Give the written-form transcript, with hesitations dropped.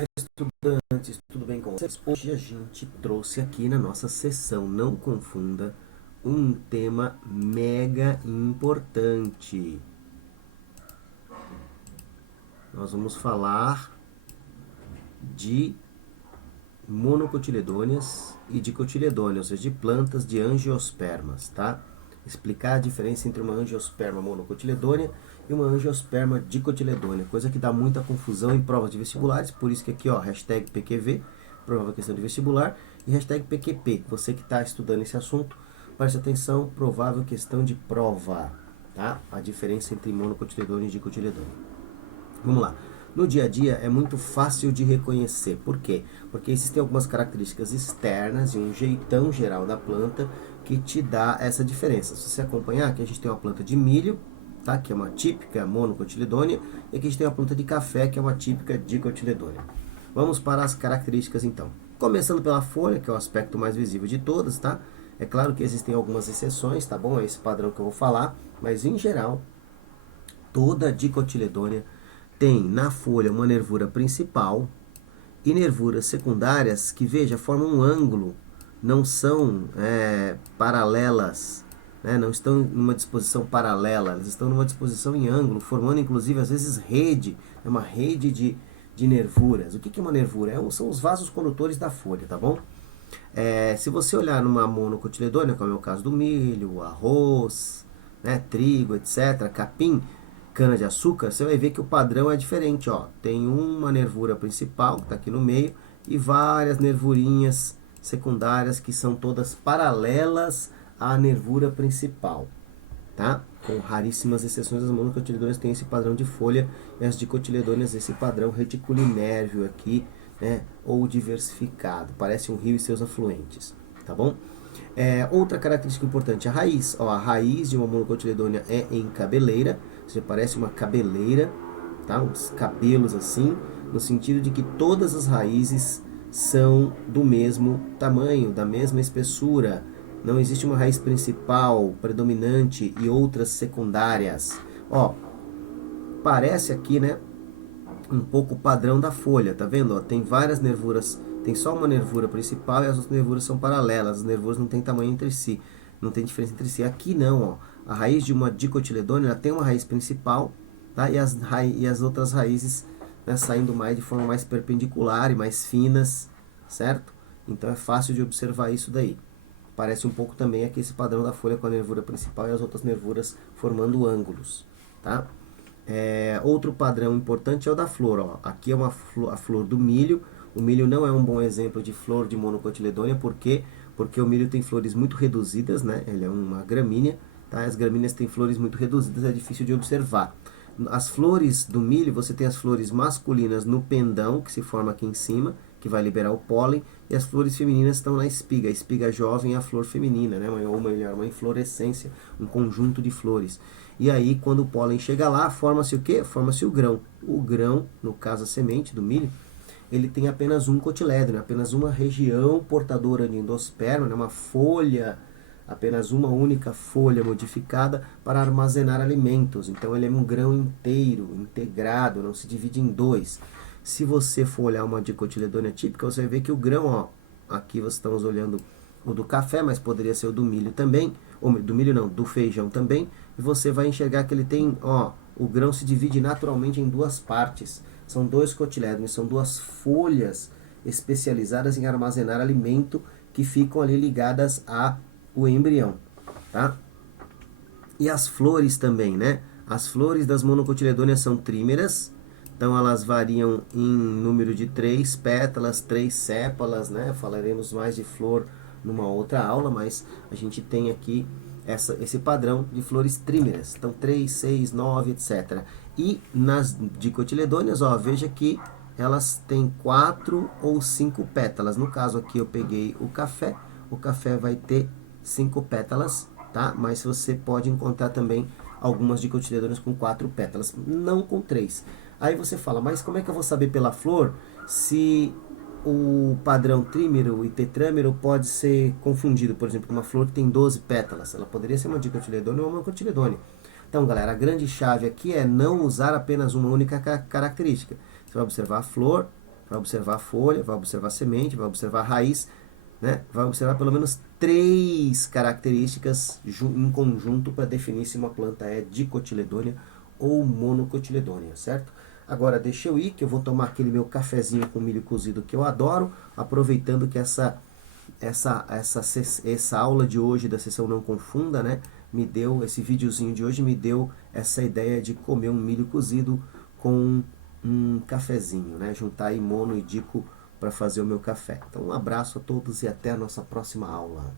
Olá, estudantes, tudo bem com vocês? Hoje a gente trouxe aqui na nossa sessão, não confunda, um tema mega importante. Nós vamos falar de monocotiledôneas e dicotiledôneas, ou seja, de plantas de angiospermas, tá? Explicar a diferença entre uma angiosperma monocotiledônea e uma angiosperma dicotiledônea, coisa que dá muita confusão em provas de vestibulares, por isso que aqui, ó, hashtag PQV, provável questão de vestibular, e hashtag PQP, você que está estudando esse assunto, preste atenção, provável questão de prova, tá? A diferença entre monocotiledônea e dicotiledônea. Vamos lá. No dia a dia é muito fácil de reconhecer. Por quê? Porque existem algumas características externas e um jeitão geral da planta que te dá essa diferença. Se você acompanhar, aqui a gente tem uma planta de milho, tá? Que é uma típica monocotiledônea, e aqui a gente tem uma planta de café, que é uma típica dicotiledônea. Vamos para as características então. Começando pela folha, que é o aspecto mais visível de todas, tá? É claro que existem algumas exceções, tá bom? É esse padrão que eu vou falar, mas em geral, toda dicotiledônea tem na folha uma nervura principal e nervuras secundárias que, veja, formam um ângulo, não são paralelas, né? Não estão numa disposição paralela, elas estão numa disposição em ângulo, formando inclusive às vezes rede, é uma rede de nervuras. O que é uma nervura? São os vasos condutores da folha, tá bom? Se você olhar numa monocotiledônea, como é o caso do milho, arroz, né, trigo, etc., capim, cana-de-açúcar, você vai ver que o padrão é diferente. Ó. Tem uma nervura principal, que está aqui no meio, e várias nervurinhas secundárias que são todas paralelas à nervura principal. Tá? Com raríssimas exceções, as monocotiledôneas têm esse padrão de folha e as dicotiledôneas esse padrão reticulinérvio aqui, né? Ou diversificado, parece um rio e seus afluentes. Tá bom? Outra característica importante, a raiz. Ó, a raiz de uma monocotiledônea é em cabeleira, ou seja, parece uma cabeleira, tá? Uns cabelos assim, no sentido de que todas as raízes são do mesmo tamanho, da mesma espessura. Não existe uma raiz principal, predominante e outras secundárias. Ó, parece aqui, né, um pouco o padrão da folha, tá vendo? Ó, tem várias nervuras, tem só uma nervura principal e as outras nervuras são paralelas. As nervuras não têm tamanho entre si, não tem diferença entre si. Aqui não, ó. A raiz de uma dicotiledônea, ela tem uma raiz principal, tá? E as outras raízes, né, saindo mais de forma mais perpendicular e mais finas, certo? Então é fácil de observar isso daí. Parece um pouco também aqui esse padrão da folha com a nervura principal e as outras nervuras formando ângulos, tá? Outro padrão importante é o da flor. Ó. Aqui é a flor do milho. O milho não é um bom exemplo de flor de monocotiledônea, por quê? Porque o milho tem flores muito reduzidas, né? Ele é uma gramínea, tá? As gramíneas têm flores muito reduzidas, é difícil de observar. As flores do milho, você tem as flores masculinas no pendão, que se forma aqui em cima, que vai liberar o pólen, e as flores femininas estão na espiga. A espiga jovem é a flor feminina, né? Ou melhor, uma inflorescência, um conjunto de flores. E aí, quando o pólen chega lá, forma-se o quê? Forma-se o grão. O grão, no caso a semente do milho, ele tem apenas um cotilédone, apenas uma região portadora de endosperma, né? Uma folha, apenas uma única folha modificada para armazenar alimentos. Então ele é um grão inteiro, integrado, não se divide em dois. Se você for olhar uma dicotiledônea típica, você vai ver que o grão, ó, aqui estamos olhando o do café, mas poderia ser o do milho também, ou do milho não, do feijão também, e você vai enxergar que ele tem, ó, o grão se divide naturalmente em duas partes. São dois cotilédones, são duas folhas especializadas em armazenar alimento que ficam ali ligadas ao embrião, tá? E as flores também, né? As flores das monocotiledôneas são trímeras, então elas variam em número de 3 pétalas, 3 sépalas, né? Falaremos mais de flor numa outra aula, mas a gente tem aqui esse padrão de flores trímeras. Então 3, 6, 9, etc. E nas dicotiledôneas, ó, veja que elas têm 4 ou 5 pétalas. No caso aqui eu peguei o café vai ter 5 pétalas, tá? Mas você pode encontrar também algumas dicotiledôneas com 4 pétalas, não com 3. Aí você fala, mas como é que eu vou saber pela flor se o padrão trímero e tetrâmero pode ser confundido? Por exemplo, uma flor que tem 12 pétalas, ela poderia ser uma dicotiledônea ou uma monocotiledônea. Então, galera, a grande chave aqui é não usar apenas uma única característica. Você vai observar a flor, vai observar a folha, vai observar a semente, vai observar a raiz, né? Vai observar pelo menos 3 características em conjunto para definir se uma planta é dicotiledônea ou monocotiledônea, certo? Agora deixa eu ir, que eu vou tomar aquele meu cafezinho com milho cozido que eu adoro, aproveitando que essa aula de hoje da sessão Não Confunda, né, me deu, esse videozinho de hoje me deu essa ideia de comer um milho cozido com um cafezinho, né, juntar aí mono e dico para fazer o meu café. Então um abraço a todos e até a nossa próxima aula.